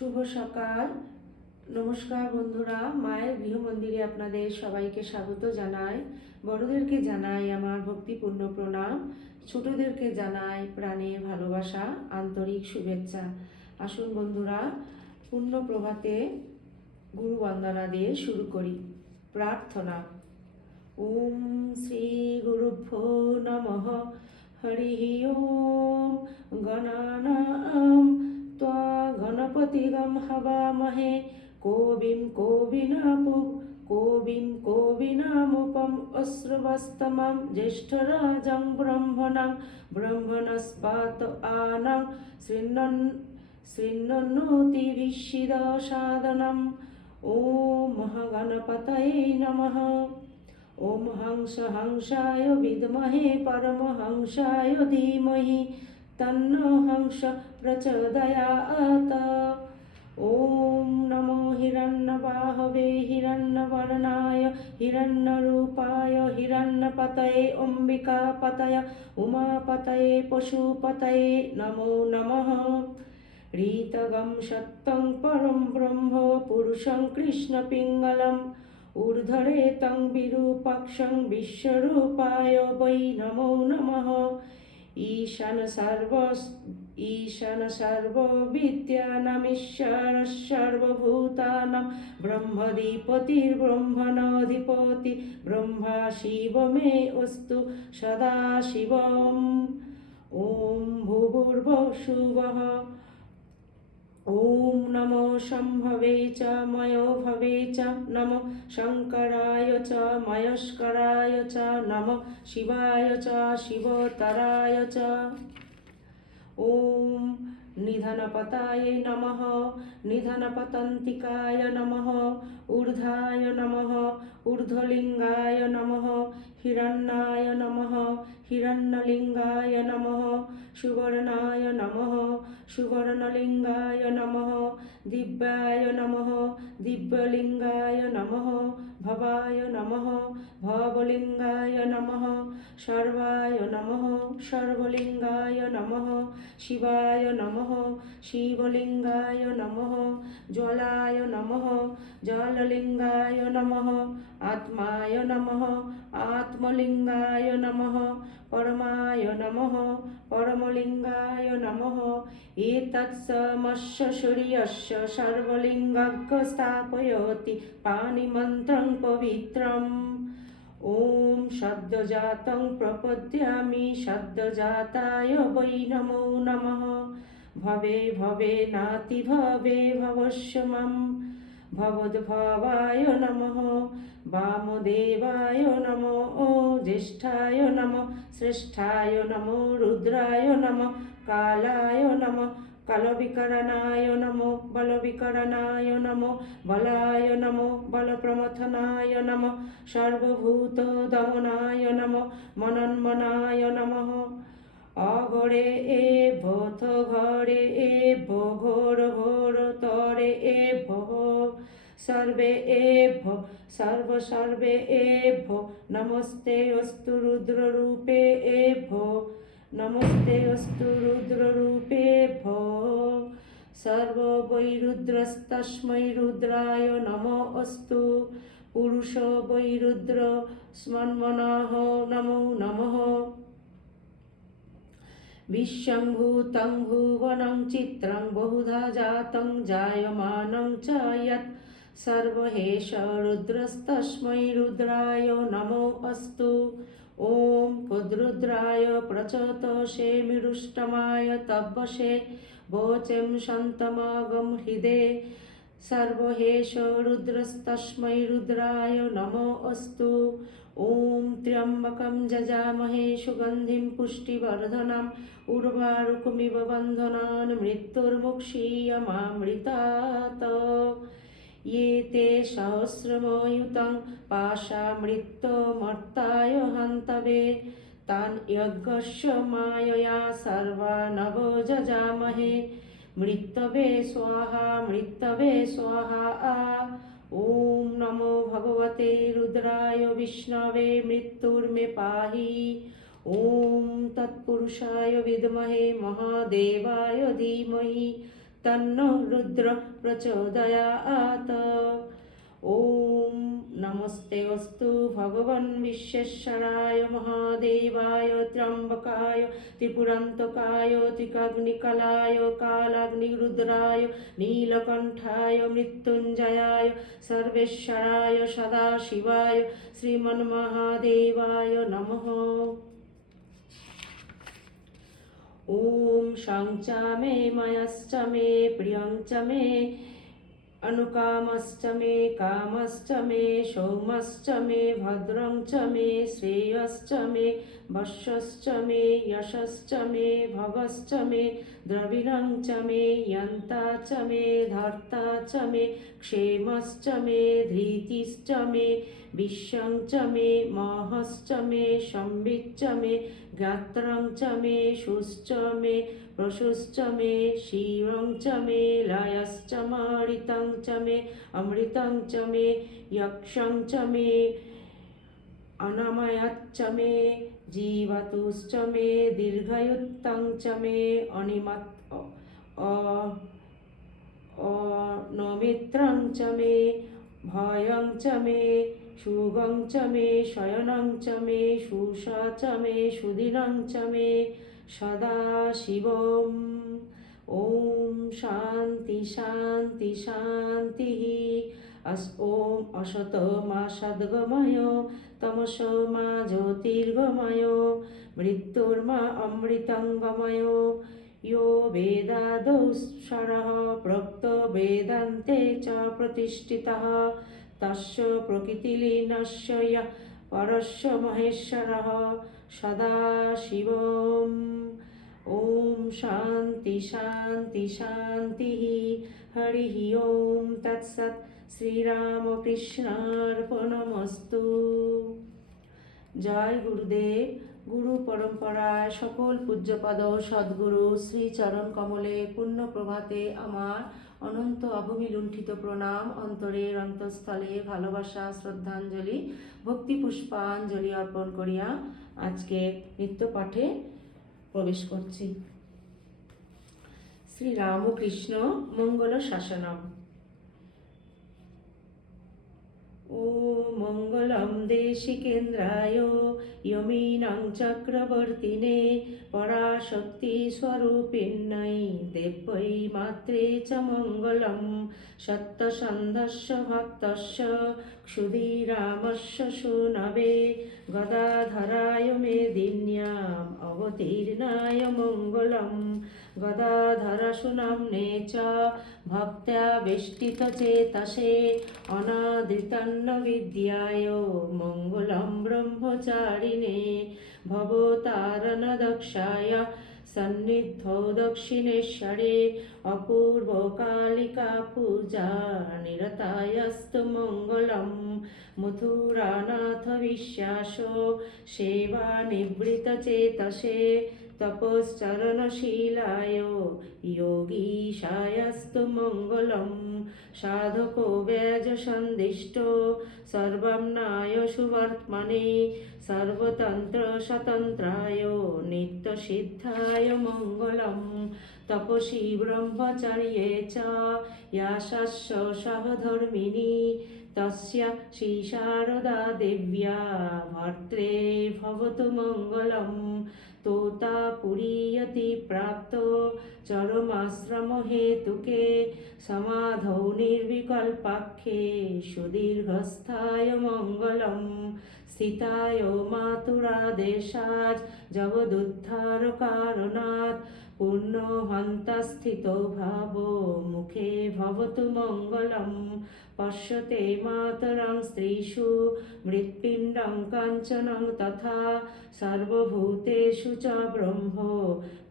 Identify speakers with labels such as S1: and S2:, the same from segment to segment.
S1: শুভ সকাল। নমস্কার বন্ধুরা, মায়ের গৃহ মন্দিরে আপনাদের সবাইকে স্বাগত জানাই। বড়দেরকে জানাই আমার ভক্তিপূর্ণ প্রণাম। ছোটদেরকে জানাই প্রাণের ভালোবাসা, আন্তরিক শুভেচ্ছা। আসুন বন্ধুরা, পূর্ণ প্রভাতে গুরু বন্দনা দিয়ে শুরু করি। প্রার্থনা। ওম শ্রী গুরুভ্যো নমঃ। হরি ওম গণানাম त्वा गणपतिगं हवामहे कोविं कोविनापु कोविं कोविनामुपम् अश्रुवस्तमं ज्येष्ठराजं ब्रह्मणं ब्रह्मणस्पात आनं शृण्वन् शृण्वन्नोतिभिषिदसादनम् ॐ महागणपतये नमः ॐ हंस हंसाय विद्महे परमहंसाय धीमहि तन्नो हंस प्रचोदयात् ॐ नमो हिरण्यबाहवे हिरण्यवर्णाय हिरण्यरूपाय हिरण्यपतये अम्बिकापतय उमापतये पशुपतये नमो नमः रीतगं सत्तं परं ब्रह्म पुरुषं कृष्णपिङ्गलम् ऊर्ध्वरे तं विरूपाक्षं विश्वरूपाय वै नमो नमः ईशान सर्व ईशान सर्वविद्यानामीश्वर सर्वभूतानां ब्रह्मधिपतिर्ब्रह्मणाधिपति ब्रह्मा शिव मे अस्तु सदा शिवम् ॐ भूर्भुवः ॐ नमो शम्भवे च मयो भवे च नमो शङ्कराय च मयस्कराय च नमो शिवाय च शिवतराय च ॐ निधनपताय नमः निधनपतन्तिकाय नमः ऊर्धाय नमः ऊर्ध्वलिङ्गाय नमः হিরণ্যায় নমঃ, হিরণ্যলিঙ্গায় নমঃ, সুবর্ণায় নমঃ, সুবর্ণলিঙ্গায় নমঃ, দিব্যায় নমঃ, দিব্যলিঙ্গায় নমঃ, ভবায় নমঃ, ভবলিঙ্গায় নমঃ, সর্বায় নমঃ, সর্বলিঙ্গায় নমঃ, শিবায় নমঃ, শিবলিঙ্গায় নমঃ জলায় নমঃ, জললিঙ্গায় নমঃ आत्माय नमः आत्मलिङ्गाय नमः परमाय नमः परमलिङ्गाय नमः एतत्समस्य सूर्यस्य सर्वलिङ्गं स्थापयति पाणिमन्त्रं पवित्रम् ॐ सद्यजातं प्रपद्यामि सद्यजाताय वै नमो नमः भवे भवे नाति भवे भवस्य मम ভবদ্ভবায় নমঃ বামদেবায় নমো ও জ্যেষ্ঠায় নম শ্রেষ্ঠায় নম রুদ্রায় নম কালায় নম কালবিকরণায় নমো বলবিকরণায় নমো বলায় নমো বলপ্রমথনায় নমো সর্বভূত দমনায় নমো মনন্মনায় নমঃ অঘরে এ ভথ ঘরে এ ঘোর ঘোর তরে এ ভো সর্বে এ ভো সর্ব সর্বে এ ভো নমস্তে অস্তু রুদ্ররূপে এ ভো নমস্তে অস্তু রুদ্ররূপে ভো সর্ব বৈরুদ্রস্তস্मै রুদ্রায় নম অস্তু, পুরুষ বৈরুদ্র স্মন্মনঃ নমো নমঃ। विश्वम्भूतं भुवनं चित्रं बहुधा जातं जायमानं च यत् सर्वहेश रुद्रस्तस्मै रुद्राय नमो अस्तु ॐ पुद्रुद्राय प्रचतसे मिरुष्टमाय तपसे वोचं शन्तमागं हृदे सर्वहेश रुद्रस्तस्मै रुद्राय नमो अस्तु ॐ त्र्यम्बकं जजामहे सुगन्धिं पुष्टिवर्धनम् उर्वारुकमिव बन्धनान् मृत्युर्मुक्षीयमामृतात् ये ते सहस्रमयुतं पाशामृत्युमर्ताय हन्तवे तान् यज्ञस्य मायया सर्वानवो जजामहे मृत्तवे स्वाहा मृत्तवे स्वाहा आ ওম নমো ভগবতে রুদ্রায় বিষ্ণবে মৃত্যুর মে পাহি। ওম তৎপুরুষায় বিদমহে মহাদেবায় ধীমহি। তন্ন রুদ্র প্রচোদয়াত। ওম नमस्ते अस्तु भगवन् विश्वेश्वराय महादेवाय त्र्यम्बकाय त्रिपुरान्तकाय त्रिकाग्निकलाय कालाग्निरुद्राय नीलकण्ठाय मृत्युञ्जयाय सर्वेश्वराय सदाशिवाय श्रीमन्महादेवाय नमः ॐ शं च मे मयश्च मे प्रियं च मे अनुकामश्च मे कामश्च मे सौमश्च मे भद्रं च मे श्रेयश्च मे वश्यश्च मे यशश्च मे भवश्च मे द्रविणं च मे यन्ता च मे धर्ता च मे क्षेमश्च मे धृतिश्च मे विश्वं च मे महश्च मे संविच्च मे गात्रं च मे शुश्च मे प्रशुश्च मे क्षीरं च मे लयश्च मारितं च मे अमृतं च मे यक्षं च मे अनमयच्च मे জীবাতুশ্চ মে দীর্ঘায়ুত্তং চ মে অনিমাত অনমিত্রং চ মে ভয়ং চ মে সুগং চ মে শয়নং চ মে সুষা চ মে সুদিনং চ মে সদা শিবম ওম শান্তি শান্তি শান্তি शान्ति शान्तिः अस् ॐ असतो मा सद्गमय तमसो मा ज्योतिर्गमय मृत्युर्मा अमृतङ्गमय यो वेदादौस्वरः प्रोक्तो वेदान्ते च प्रतिष्ठितः तस्य प्रकृतिलीनस्य यः परस्य महेश्वरः सदाशिवम् ॐ शान्ति शान्ति शान्तिः हरिः ॐ तत्सत् শ্রীরামকৃষ্ণার্পণমস্তু। জয় গুরুদেব, গুরু পরম্পরায় সকল পূজ্যপদ সদ্গুরু শ্রীচরণ কমলে পূর্ণ প্রভাতে আমার অনন্ত অভূমি লুণ্ঠিত প্রণাম অন্তরের অন্তঃস্থলে ভালোবাসা, শ্রদ্ধাঞ্জলি, ভক্তি পুষ্পাঞ্জলি অর্পণ করিয়া আজকে নিত্য পাঠে প্রবেশ করছি। শ্রী রামকৃষ্ণ মঙ্গল শাসনম। ॐ मङ्गलं देशिकेन्द्राय यमीनां चक्रवर्तिने पराशक्तिस्वरूपिण्यै देव्यै मात्रे च मङ्गलं सत्तसन्धस्य भक्तस्य क्षुधीरामस्य सुनवे गदाधराय मेदिन्याम् अवतीर्णाय मङ्गलम् गदाधरसुनाम्ने च भक्त्या वेष्टितचेतसे अनादृतन्नविद्याय मङ्गलं ब्रह्मचारिणे भवतारणदक्षाय सन्निधौ दक्षिणेश्वरे अपूर्वकालिका पूजा निरतायस्तु मङ्गलं मथुरानाथ विश्वासो सेवानिवृतचेतसे तपश्चरणशीलाय योगीशायस्तु मङ्गलं साधको व्याजसन्दिष्टो सर्वं नाय सुवर्त्मने सर्वतन्त्रस्वतन्त्राय नित्यसिद्धाय मङ्गलं तपसि ब्रह्मचर्ये च याशस्य सहधर्मिणी तस्य श्रीशारदा देव्या भर्त्रे তোতা পুরীয়তি প্রাপ্ত। চরমাশ্রমহেতুকে সমাধৌ নির্বিকল্পাক্ষে সুদীর্ঘস্থায় মঙ্গলম। স্থিতায় মাতুরা দেশাজ জগদুদ্ধার কারণাৎ পূর্ণ ভাব মুখে ভবতু মঙ্গলম পশ্যতে মাতরং স্ত্রীষু মৃৎপিণ্ডং কাঞ্চনং তথা সর্বভূতেষু চ ব্রহ্ম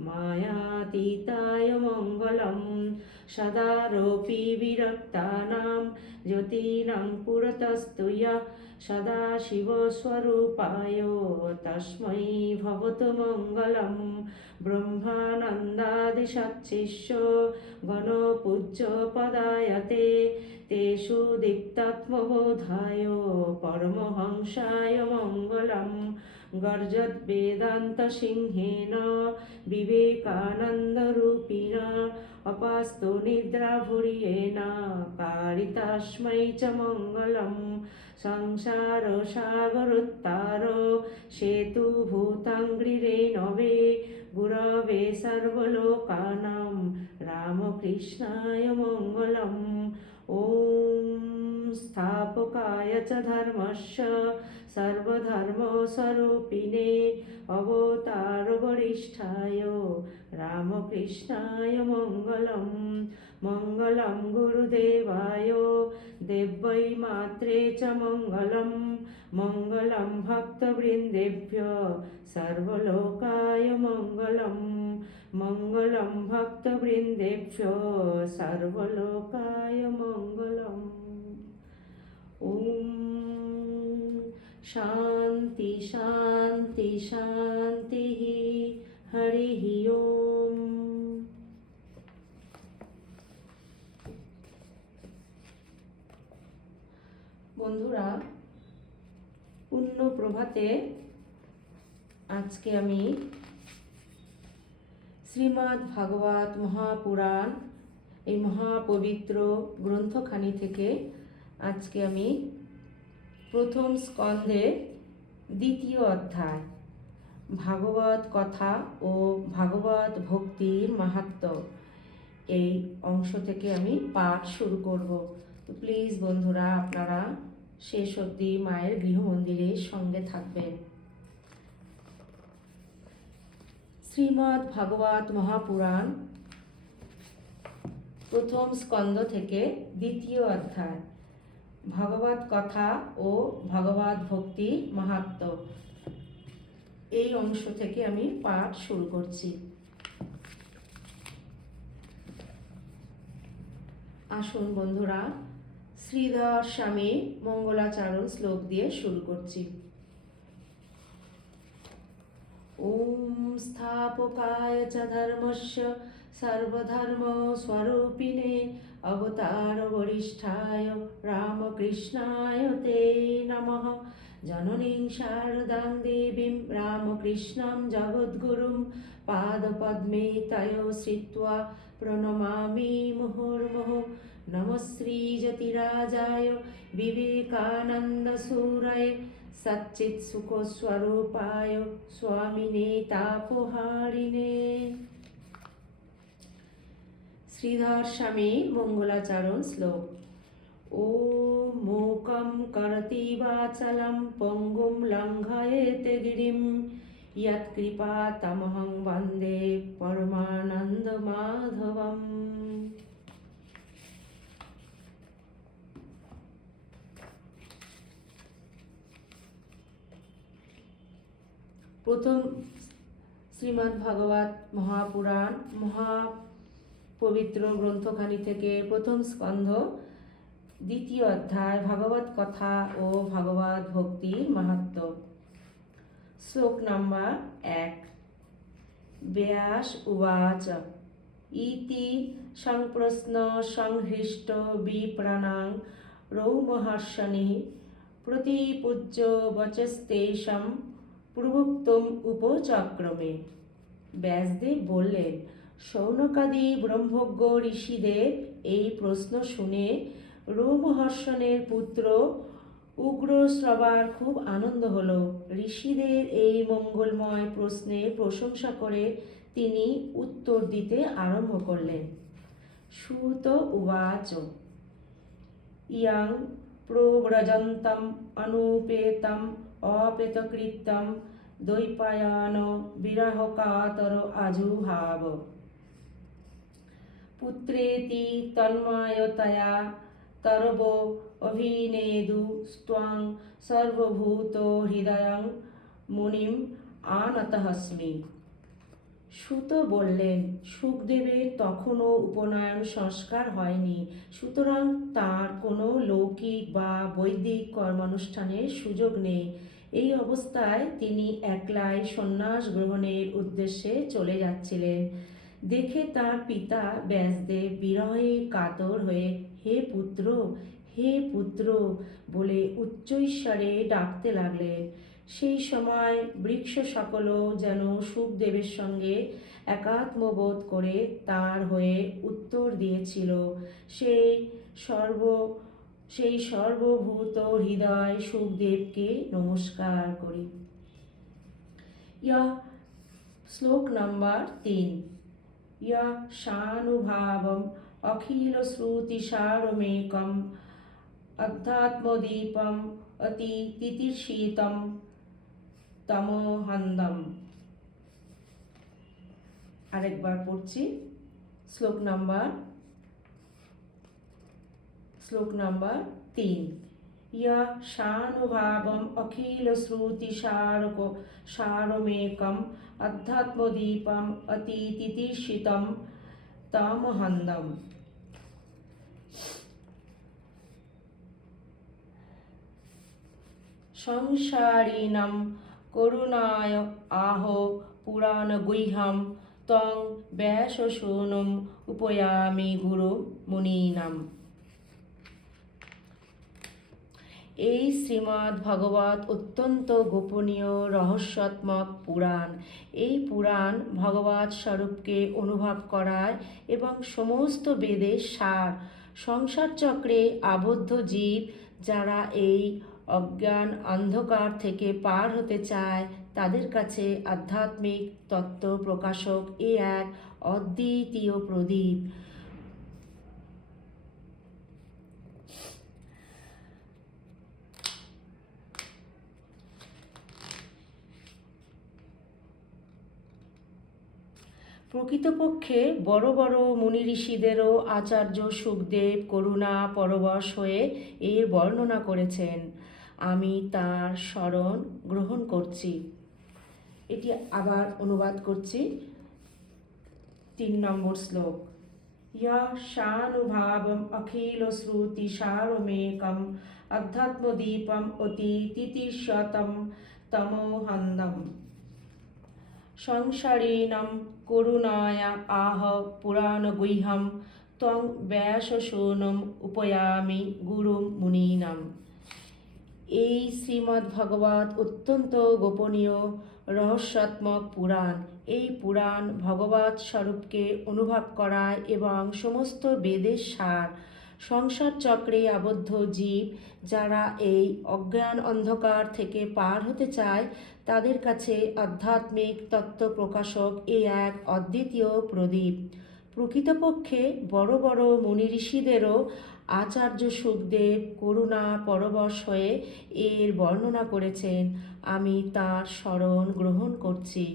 S1: মায়াতীতায় মঙ্গলম সদারোপি বিরক্তানাম জ্যোতিনাং পুরতস্তু सदाशिवस्वरूपाय तस्मै भवतु मङ्गलं ब्रह्मानन्दादिशच्छिष्य गणपूज्यपदायते तेषु दीप्तात्मबोधाय परमहंसाय मङ्गलं गर्जद्वेदान्तसिंहेन विवेकानन्दरूपिणा अपास्तु निद्राभुर्येण कारितास्मै च मङ्गलम् संसारसागरोत्तार सेतुभूताङ्ग्रिरे नवे गुरवे सर्वलोकानां रामकृष्णाय मङ्गलम् ॐ स्थापकाय च धर्मस्य सर्वधर्मस्वरूपिणे अवतारवरिष्ठाय रामकृष्णाय मङ्गलम् मङ्गलं गुरुदेवाय देव्यै मात्रे च मङ्गलं मङ्गलं भक्तवृन्देभ्य सर्वलोकाय मङ्गलं मङ्गलं भक्तवृन्देभ्यो सर्वलोकाय मङ्गलम् ॐ शान्ति शान्ति शान्तिः हरिः ओम् বন্ধুরা পূর্ণ প্রভাতে আজকে আমি শ্রীমদ্ ভাগবত মহাপুরাণ এই মহাপবিত্র গ্রন্থখানি থেকে আজকে আমি প্রথম স্কন্ধের দ্বিতীয় অধ্যায়, ভাগবত কথা ও ভাগবত ভক্তির মাহাত্ম এই অংশ থেকে আমি পাঠ শুরু করব। তো প্লিজ বন্ধুরা, আপনারা শেষ অবধি মায়ের গৃহমন্দিরের সঙ্গে থাকবেন। শ্রীমদ্ ভাগবত মহাপুরাণ প্রথম স্কন্দ থেকে দ্বিতীয় অধ্যায়। ভগবত কথা ও ভগবত ভক্তি মাহাত্ম এই অংশ থেকে আমি পাঠ শুরু করছি আসুন বন্ধুরা শ্রীধর স্বামী মঙ্গলাচরণ শ্লোক দিয়ে শুরু করছি ॐ स्थापकाय च धर्मस्य सर्वधर्मस्वरूपिणे অবতার বরিষ্ঠায়, রামকৃষ্ণায় তে নমঃ। জননীং শারদাং দেবীম রামকৃষ্ণম জগদ্গুরুম পাদপদ্মে তয় শ্রিত্বা প্রণমামি মুহুর্মুহু। নমঃশ্রীজতিরাজায় বিবেকানন্দসূরয় সচ্চিৎসুখস্বরূপায় স্বামিনে তাপহারিণে শ্রীধর স্বামী, মঙ্গলাচরণ শ্লোক। ও মূকম করতি বাচলম পঙ্গুম লঙ্ঘয়েতে গিরিম। ইয়ৎকৃপা তমহং বন্দে পরমানন্দ মাধবম। প্রথম শ্রীমদ্ ভাগবত মহাপুরাণ, মহা পবিত্র গ্রন্থখানি থেকে প্রথম স্কন্ধ, দ্বিতীয় অধ্যায়, ভাগবত কথা ও ভাগবত ভক্তির মাহাত্ম। শ্লোক নাম্বার এক। ব্যাস উবাচ। ইতি সংপ্রশ্ন সংহৃষ্ট বিপ্রাণাং রৌমহর্ষণি প্রতিপূজ্য বচস্তেষম পূর্বোক্তম উপচক্রমে। ব্যাসদেব বললেন সৌনকাদি ব্রহ্মজ্ঞ ঋষিদের এই প্রশ্ন শুনে রোমহর্ষণের পুত্র উগ্র শ্রবার খুব আনন্দ হল। ঋষিদের এই মঙ্গলময় প্রশ্নের প্রশংসা করে তিনি উত্তর দিতে আরম্ভ করলেন। সুত উবাচ। ইয়াং প্রব্রজন্তম অনুপেতম অপেতকৃত্যম দ্বৈপায়ন বিরাহকাতর আজুহাব পুত্রেতি তন্ময়তয়া তর্ব অভিনেদু স্ত্বাং সর্বভূত হৃদয়ং মুনিম আনতহস্মি সুত বললেন, সুখদেবের তখনও উপনয়ন সংস্কার হয়নি। সুতরাং তার কোনো লৌকিক বা বৈদিক কর্মানুষ্ঠানের সুযোগ নেই। এই অবস্থায় তিনি একলাই সন্ন্যাস গ্রহণের উদ্দেশ্যে চলে যাচ্ছিলেন। দেখে তার পিতা ব্যাসদেব বিরহে কাতর হয়ে, হে পুত্র হে পুত্র বলে উচ্চৈস্বরে ডাকতে লাগলেন। সেই সময় বৃক্ষ সকলও যেন সুখদেবের সঙ্গে একাত্মবোধ করে তার হয়ে উত্তর দিয়েছিল। সেই সর্ব, সেই সর্বভূত হৃদয় সুখদেবকে নমস্কার করি। ইয়া শ্লোক নাম্বার তিন। অখিল শ্রুতিসারমেকম অধ্যাত্মদীপম অতি তিতির্ষিতম তমোহন্দম আরেকবার পড়ছি। শ্লোক নাম্বার শ্লোক নাম্বার তিন। শ্রুতি সারক সারমেকম অধ্যাত্মদীপম অতি তিতির্ষিতম তমহন্দম সংসারিণম করুণায় আহ পুরাণগুহ্যম তং ব্যাসশূনুম উপয়ামি গুরু মুনীনাম এই শ্রীমদ্ ভগবত অত্যন্ত গোপনীয় রহস্যাত্মক পুরাণ। এই পুরাণ ভগবত স্বরূপকে অনুভব করায় এবং সমস্ত বেদের সার। সংসার চক্রে আবদ্ধ জীব যারা এই অজ্ঞান অন্ধকার থেকে পার হতে চায়, তাদের কাছে আধ্যাত্মিক তত্ত্ব প্রকাশক এ এক অদ্বিতীয় প্রদীপ। প্রকৃতপক্ষে বড় বড় মুনি ঋষিদেরও আচার্য সুখদেব করুণা পরবশ হয়ে এর বর্ণনা করেছেন। আমি তার স্মরণ গ্রহণ করছি। এটি আবার অনুবাদ করছি। তিন নম্বর শ্লোক। ইয়া শানুভাবম অখিল শ্রুতি সারমেকম অধ্যাত্মদীপম অতি তিতিশতম তমোহন্দম। সংসারিণম করুণায়া আহ পুরাণগুহ্যম ত্বং ব্যাসশূনম উপয়ামি গুরুম মুনীনাম। এই শ্রীমদ্ ভগবত অত্যন্ত গোপনীয় রহস্যাত্মক পুরাণ। এই পুরাণ ভগবত স্বরূপকে অনুভব করায় এবং সমস্ত বেদের সার, সংসার চক্রে আবদ্ধ জীব যারা এই অজ্ঞান অন্ধকার থেকে পার হতে চায় তাদের কাছে আধ্যাত্মিক তত্ত্ব প্রকাশক এই এক অদ্বিতীয় প্রদীপ। প্রকৃতপক্ষে বড় বড় মুনি ঋষিদেরও আচার্য সুখদেব করুণা পরবশ হয়ে এর বর্ণনা করেছেন। আমি তার স্মরণ গ্রহণ করছি।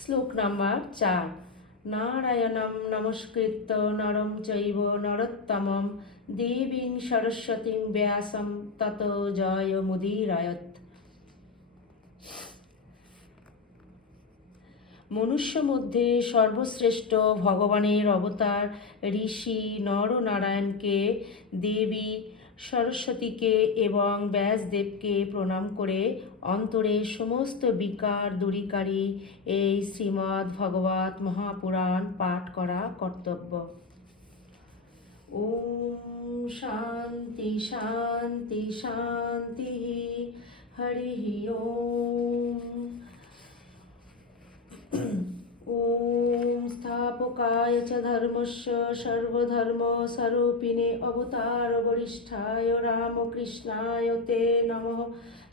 S1: শ্লোক নাম্বার চার। নারায়ণম নমস্কৃত্য নরম চৈব নরোত্তমম। দেবীং সরস্বতীং ব্যাসম। তত জয় মুদিরায়ত মনুষ্য মধ্যে সর্বশ্রেষ্ঠ ভগবানের অবতার ঋষি নরনারায়ণকে, দেবী সরস্বতীকে এবং ব্যাসদেবকে প্রণাম করে অন্তরে সমস্ত বিকার দূরীকারী এই শ্রীমদ্ ভগবত মহাপুরাণ পাঠ করা কর্তব্য। ওম শান্তি শান্তি শান্তি হরি ওম। ॐ स्थापकाय च धर्मस्य सर्वधर्मस्वरूपिणे अवतारवरिष्ठाय रामकृष्णाय ते नमः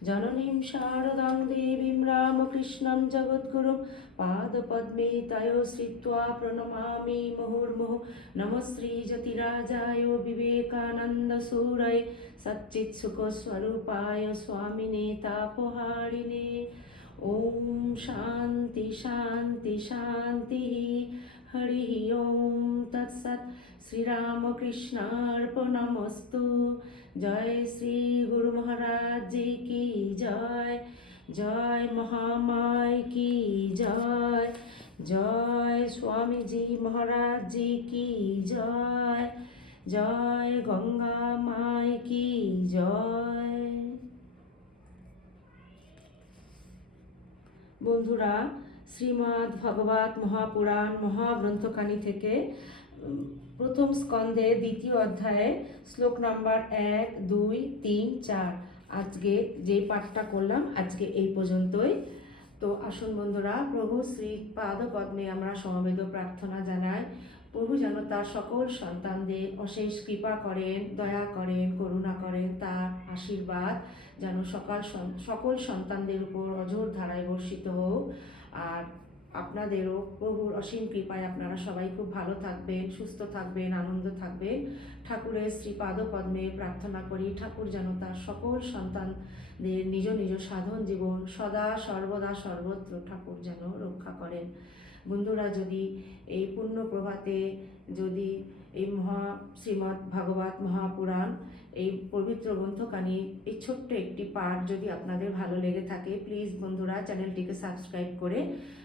S1: जननीं शारदां देवीं रामकृष्णं जगद्गुरुं पादपद्मे तयो श्रित्वा प्रणमामि मुहुर्मुहुः नमः श्रीजतिराजाय विवेकानन्दसूरय सच्चित्सुखस्वरूपाय स्वामिने तापहारिणे ॐ शान्ति शान्ति शान्तिः हरिः ॐ तत्सत् श्रीरामकृष्णार्पणमस्तु जय श्री गुरु महाराज जी की जय जय महामाय की जय जय स्वामी जी महाराज जी की जय जय गंगा माय বন্ধুরা, শ্রীমদ্ ভগবত মহাপুরাণ মহাগ্রন্থকানি থেকে প্রথম স্কন্ধে দ্বিতীয় অধ্যায়ে, শ্লোক নাম্বার এক, দুই, তিন, চার। আজকে যে পাঠটা করলাম, আজকে এই পর্যন্তই। তো আসুন বন্ধুরা, প্রভু শ্রী পাদ পদ্মে আমরা সমবেদ প্রার্থনা জানাই। প্রভু যেন তার সকল সন্তানদের অশেষ কৃপা করেন, দয়া করেন, করুণা করেন, তার আশীর্বাদ যেন সকাল সকল সন্তানদের উপর অজোর ধারায় বর্ষিত হোক। আর আপনাদেরও প্রভুর অসীম কৃপায় আপনারা সবাই খুব ভালো থাকবেন, সুস্থ থাকবেন, আনন্দ থাকবেন। ঠাকুরের শ্রীপাদ পদ্মে প্রার্থনা করি, ঠাকুর যেন তার সকল সন্তানদের নিজ নিজ সাধন জীবন সদা সর্বদা সর্বত্র ঠাকুর যেন রক্ষা করেন। বন্ধুরা, যদি এই পুণ্য প্রভাতে যদি এই মহা শ্রীমৎ ভাগবত মহাপুরাণ, এই পবিত্র গ্রন্থখানি, এই ছোট্ট একটি পাঠ যদি আপনাদের ভালো লেগে থাকে প্লিজ বন্ধুরা চ্যানেলটিকে সাবস্ক্রাইব করে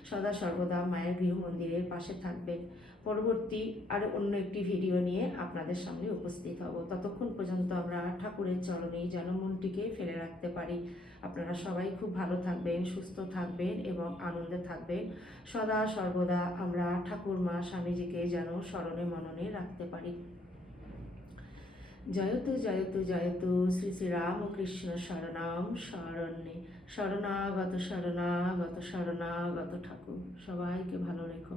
S1: সদা সর্বদা মায়ের গৃহ মন্দিরের পাশে থাকবেন। পরবর্তী আর অন্য একটি ভিডিও নিয়ে আপনাদের সামনে উপস্থিত হব। ততক্ষণ পর্যন্ত আমরা ঠাকুরের চরণেই যেন মনটিকে ফেলে রাখতে পারি। আপনারা সবাই খুব ভালো থাকবেন, সুস্থ থাকবেন এবং আনন্দে থাকবেন। সদা সর্বদা আমরা ঠাকুর মা স্বামীজিকে যেন স্মরণে মননে রাখতে পারি। জয়তু জয়তু জয়তু, শ্রী শ্রী রামকৃষ্ণ শরণাম শরণ্যে। শরণাগত শরণাগত শরণাগত ঠাকুর, সবাইকে ভালো রেখো।